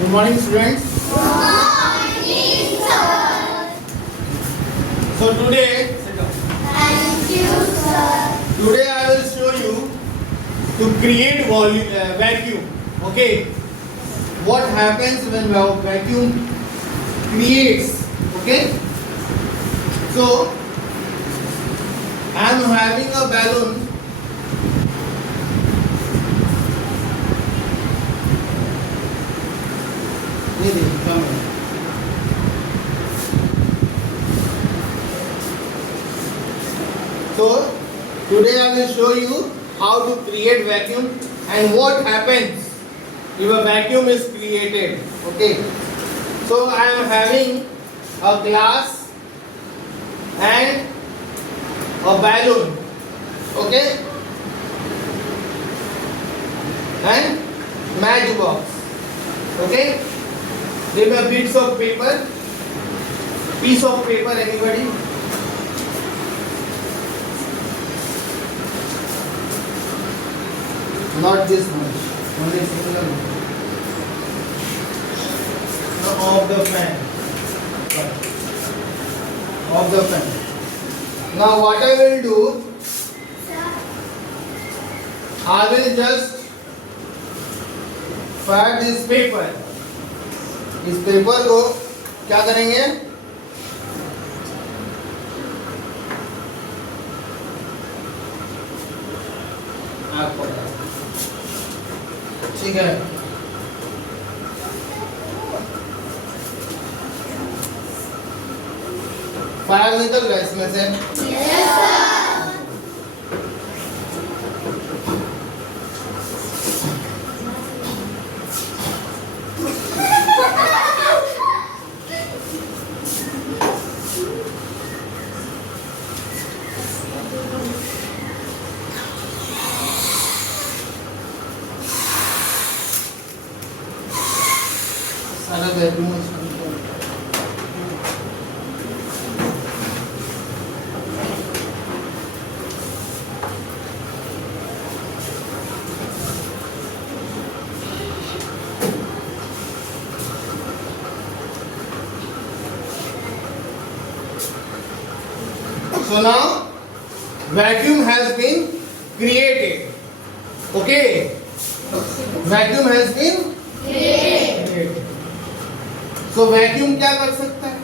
Good morning, students. Morning, sir. So today, Thank you, sir. today I will show you to create vacuum. Okay, what happens when vacuum creates? Okay, so I am having a balloon. Come here. So today I will show you how to create vacuum and what happens if a vacuum is created. Okay. So I am having a glass and a balloon. Okay. And matchbox. Okay. Give me a piece of paper. Piece of paper, anybody? Not this much. Only single one. Now off the fan. Off the fan. Now what I will do, I will just fire this paper. इस पेपर को क्या करेंगे? ठीक है, फायर निकल रहा है इसमें से। Yes, sir. सारा vacuum So now vacuum has been created. Okay, vacuum has been created. So vacuum क्या कर सकता है?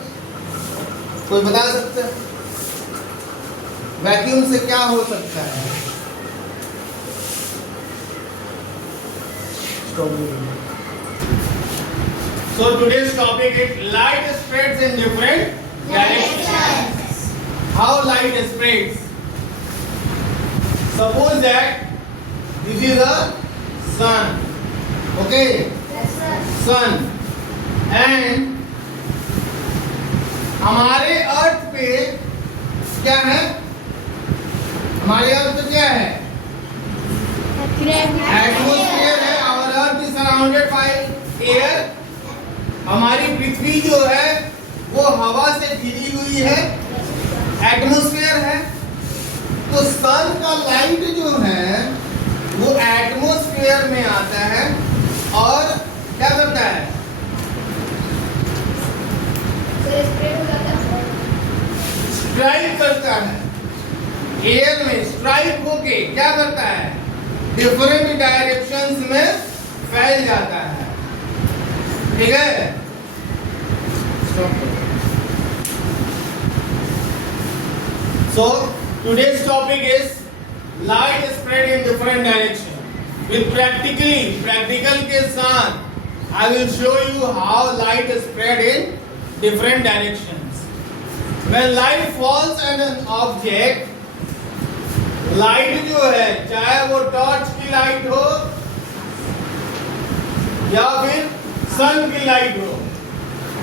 कोई बता सकता है? वैक्यूम से क्या हो सकता है? So today's topic is light spreads in different directions. How light spreads? Suppose that this is a sun. Okay, Yes, sir. sun. And हमारे अर्थ पे क्या है? हमारे अर्थ पे क्या है? एटमॉस्फेयर है। Our earth is surrounded by air. हमारी पृथ्वी जो है वो हवा से घिरी हुई है, एटमॉस्फेयर है। तो सन का लाइट जो है वो एटमॉस्फेयर में आता है और क्या करता है? स्ट्राइक करता है एयर में। स्ट्राइक होके क्या करता है? डिफरेंट डायरेक्शंस में फैल जाता है। ठीक है, so today's topic is light spread in different direction with practical के साथ I will show you how light spread in different directions. When light falls on an object, light जो है चाहे वो टॉर्च की लाइट हो या फिर सन की लाइट हो,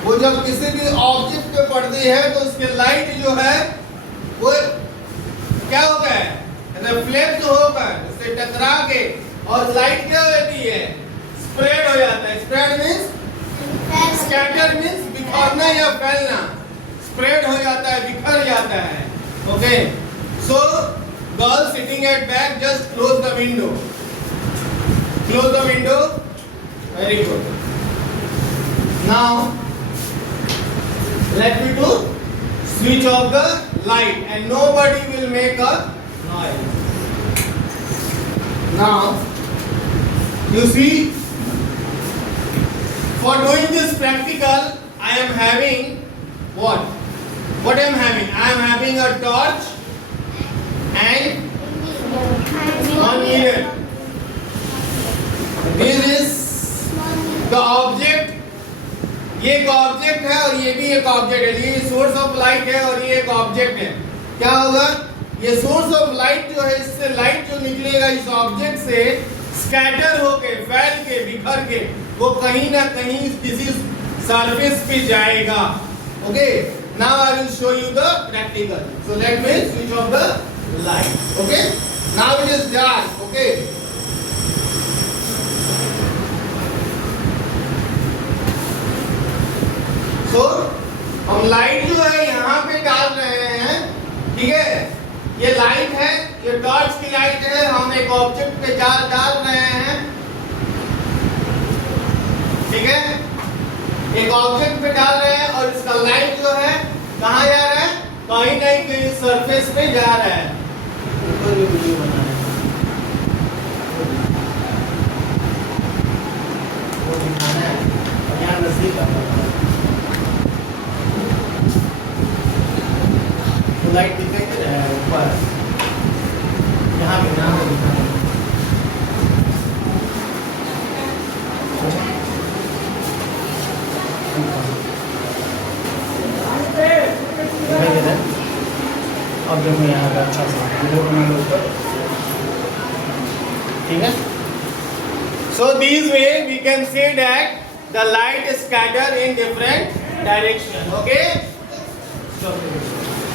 वो जब किसी भी ऑब्जेक्ट पे पड़ती है तो उसके लाइट जो है वो क्या होता है? रिफ्लेक्ट होकर उससे टकरा के और लाइट क्या होती है? स्प्रेड हो जाता है। स्प्रेड मीन्स स्कैटर मीन्स बिखरना या फैलना। स्प्रेड हो जाता है, बिखर जाता है। Okay, so girl sitting at back just close the window. Close the window. Very good. Now let me to switch off the light and nobody will make a noise. Now you see, for doing this practical I am having what? What I am having? I am having a torch and one mirror. This is the object. ये एक ऑब्जेक्ट है और ये भी एक ऑब्जेक्ट है. ये source of light है और ये एक ऑब्जेक्ट है. क्या होगा? ये सोर्स ऑफ लाइट जो है, इससे लाइट जो निकलेगा इस ऑब्जेक्ट से स्कैटर होके, फैल के, बिखर के वो कहीं ना कहीं किसी सरफेस पे जाएगा. Okay, now I will show you the practical. So let me switch off the light. Okay, now it is dark. Okay, तो हम लाइट जो है यहाँ पे डाल रहे हैं. ठीक है, ये लाइट है, ये टॉर्च की लाइट है. हम एक ऑब्जेक्ट पे डाल रहे हैं. ठीक है, एक ऑब्जेक्ट पे डाल रहे हैं और इसका लाइट जो है कहाँ जा रहा है? कहीं ना कहीं सरफेस पे जा रहा है. ऊपर भी वीडियो बना रहे हैं, वो दिखाना है और यहाँ नजदीक करना है. लाइट दिखाई दे रहा है ऊपर, यहाँ पे नाम दिखाना है. अब जब मैं यहाँ का अच्छा सा वीडियो बना लो ऊपर. ठीक है. So this way we can say that the light is scattered in different direction. Okay. Stop.